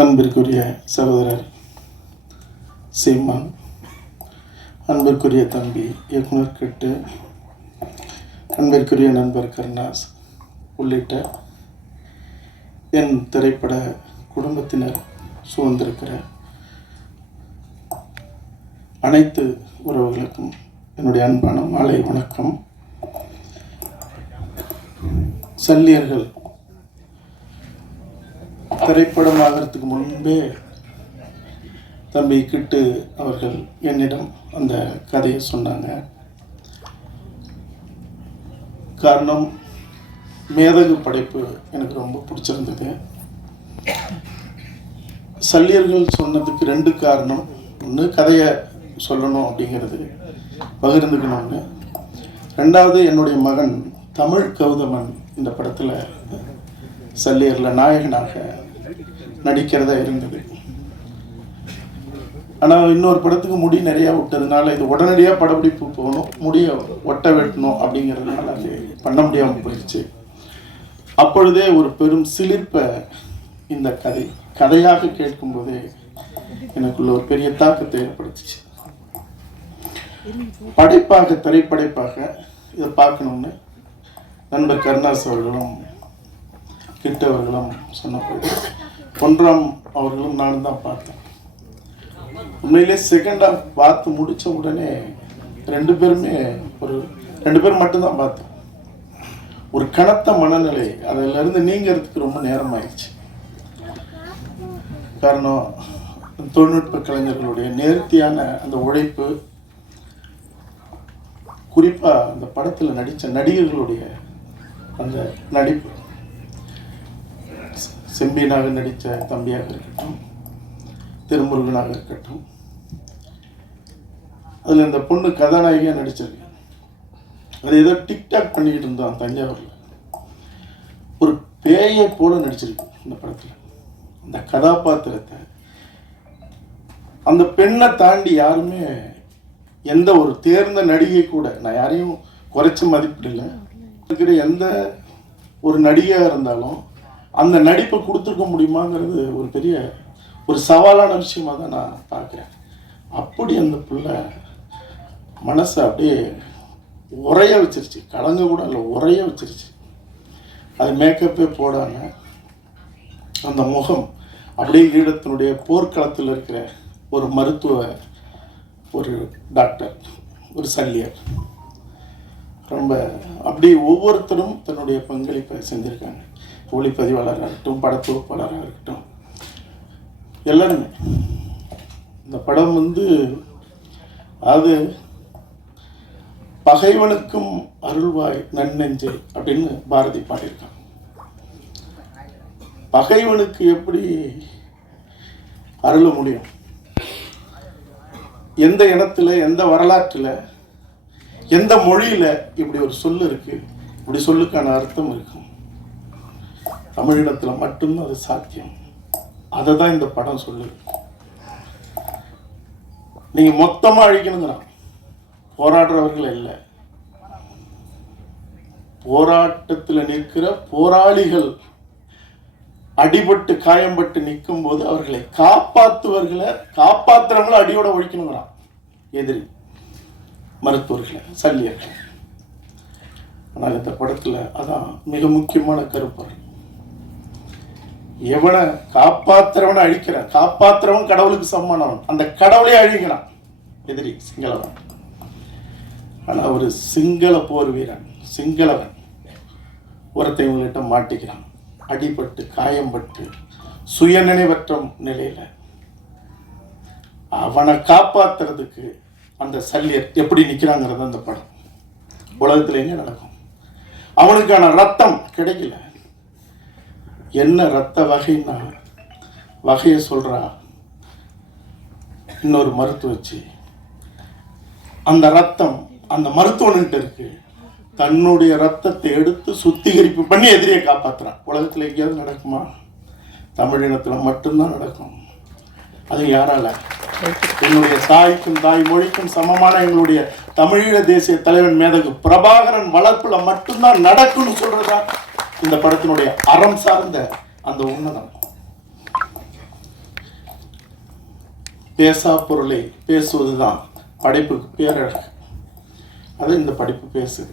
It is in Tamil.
அன்பிற்குரிய சகோதரர் சீமான் அன்பிற்குரிய தம்பி இயக்குனர் கிட்டு அன்பிற்குரிய நண்பர் கருணாஸ் உள்ளிட்ட என் திரைப்பட குடும்பத்தினர் சூழ்ந்திருக்கிற அனைத்து உறவுகளுக்கும் என்னுடைய அன்பான மாலை வணக்கம். சல்லியர்கள் திரைப்படம் ஆகிறதுக்கு முன்பே தம்பி கிட்டு அவர்கள் என்னிடம் அந்த கதையை சொன்னாங்க. காரணம் மேதகு படைப்பு எனக்கு ரொம்ப பிடிச்சிருந்தது. சல்லியர்கள் சொன்னதுக்கு ரெண்டு காரணம். ஒன்று கதையை சொல்லணும் அப்படிங்கிறது பகிர்ந்துக்கணும்னு. ரெண்டாவது என்னுடைய மகன் தமிழ் கௌதமன் இந்த படத்தில் சல்லியரில் நாயகனாக நடிக்கிறதா இருந்தது. ஆனால் இன்னொரு படத்துக்கு முடி நிறையா விட்டதுனால இது உடனடியாக படப்பிடிப்பு போகணும் முடிய ஒட்ட வெட்டணும் அப்படிங்கிறதுனால அது பண்ண முடியாமல் போயிடுச்சு. அப்பொழுதே ஒரு பெரும் சிலிர்ப்பை இந்த கதை கதையாக கேட்கும்போதே எனக்குள்ள ஒரு பெரிய தாக்கத்தை ஏற்படுத்துச்சு. படைப்பாக திரைப்படைப்பாக இதை பார்க்கணும்னு நண்பர் கருணாஸ் அவர்களும் கிட்டவர்களும் சொன்னபோது ஒன்றாம் அவர்களும் நானும் தான் பார்த்தேன். உண்மையிலே செகண்ட் ஹாஃப் பார்த்து முடித்த உடனே ரெண்டு பேருமே ஒரு ரெண்டு பேரும் மட்டும்தான் பார்த்தோம். ஒரு கனத்த மனநிலை அதிலிருந்து நீங்கிறதுக்கு ரொம்ப நேரம் ஆயிடுச்சு காரணம் தொழில்நுட்ப கலைஞர்களுடைய நேர்த்தியான அந்த உழைப்பு குறிப்பாக அந்த படத்தில் நடித்த நடிகர்களுடைய அந்த நடிப்பு. செம்பியனாக நடித்த தம்பியாக இருக்கட்டும் திருமுருகனாக இருக்கட்டும். அதில் இந்த பொண்ணு கதாநாயகியாக நடிச்சிருக்கு அது ஏதோ டிக்டாக் பண்ணிக்கிட்டு இருந்தான் தஞ்சாவூரில். ஒரு பேயை போல நடிச்சிருக்கு இந்த படத்தில். அந்த கதாபாத்திரத்தை. அந்த பெண்ணை தாண்டி யாருமே எந்த ஒரு தேர்ந்த நடிகை கூட நான் யாரையும் குறைச்சி மதிப்பிடல. இருக்கிற எந்த ஒரு நடிகையாக இருந்தாலும் அந்த நடிப்பை கொடுத்துருக்க முடியுமாங்கிறது ஒரு பெரிய ஒரு சவாலான விஷயமா தான் நான் பார்க்குறேன். அப்படி அந்த பிள்ளை மனசை அப்படியே உரைய வச்சிருச்சு. கலங்க கூட இல்லை உரைய வச்சிருச்சு. அது மேக்கப்பே போடாமல் அந்த முகம் அப்படியே ஈழத்தினுடைய போர்க்களத்தில் இருக்கிற ஒரு மருத்துவ ஒரு டாக்டர் ஒரு சல்லியர். ரொம்ப அப்படி ஒவ்வொருத்தரும் தன்னுடைய பங்களிப்பை செஞ்சுருக்காங்க. ஒளிப்பதிவாளராக இருக்கட்டும் படத்தொகுப்பாளராக இருக்கட்டும். எல்லாருமே. இந்த படம் வந்து அது பகைவனுக்கும் அருள்வாய் நன்னெஞ்சை அப்படின்னு பாரதி பாடியிருக்கான் பகைவனுக்கு எப்படி அருள முடியும்? எந்த இனத்துல எந்த வரலாற்றில் எந்த மொழியில இப்படி ஒரு சொல்லு இருக்கு? இப்படி சொல்லுக்கான அர்த்தம் இருக்கும் தமிழிடத்துல மட்டும்தான் அது சாத்தியம். அதை தான் இந்த படம் சொல்லுது நீங்க மொத்தமா அழிக்கணுங்கிறான் போராடுறவர்கள் இல்லை. போராட்டத்தில் நிற்கிற போராளிகள் அடிபட்டு காயம்பட்டு நிற்கும் போது அவர்களை காப்பாத்துவர்களை காப்பாத்துறவங்களை அடியோட ஒழிக்கணுங்கிறான் எதிரி. மருத்துவர்களை சல்லியர்களை. ஆனால் இந்த படத்துல அதான் மிக முக்கியமான கருப்பொருள். எவனை காப்பாத்துறவனை அழிக்கிறான். காப்பாத்துறவன் கடவுளுக்கு சம்மானவன். அந்த கடவுளே அழிக்கிறான் எதிரி சிங்களவன். ஆனா ஒரு சிங்கள போர் வீரன் சிங்களவன் ஒருத்தவங்கள்ட்ட மாட்டிக்கிறான். அடிபட்டு காயம்பட்டு சுயநினைவற்ற நிலையில அவனை காப்பாத்துறதுக்கு அந்த சல்லியர் எப்படி நிற்கிறாங்கிறது அந்த படம். உலகத்துல நடக்கும்? அவனுக்கான ரத்தம் கிடைக்கல. என்ன ரத்த வகைன்னா வகையை சொல்கிறா இன்னொரு மருத்துவச்சு. அந்த ரத்தம் அந்த மருத்துவன்கிட்ட இருக்கு. தன்னுடைய ரத்தத்தை எடுத்து சுத்திகரிப்பு பண்ணி எதிரியை காப்பாத்துறான். உலகத்தில் எங்கேயாவது நடக்குமா? தமிழினத்தில் மட்டும்தான் நடக்கும். அது யாரால? என்னுடைய தாய்க்கும் தாய் மொழிக்கும் சமமான எங்களுடைய தமிழீழ தேசிய தலைவன் மேதகு பிரபாகரன் வளர்ப்புல மட்டும்தான் நடக்கும்னு சொல்றதா? இந்த படத்தினுடைய அறம் சார்ந்த அந்த உன்னதம். பேசா பொருளை பேசுவது தான் படைப்புக்கு பேரழகு. அதை இந்த படிப்பு பேசுது.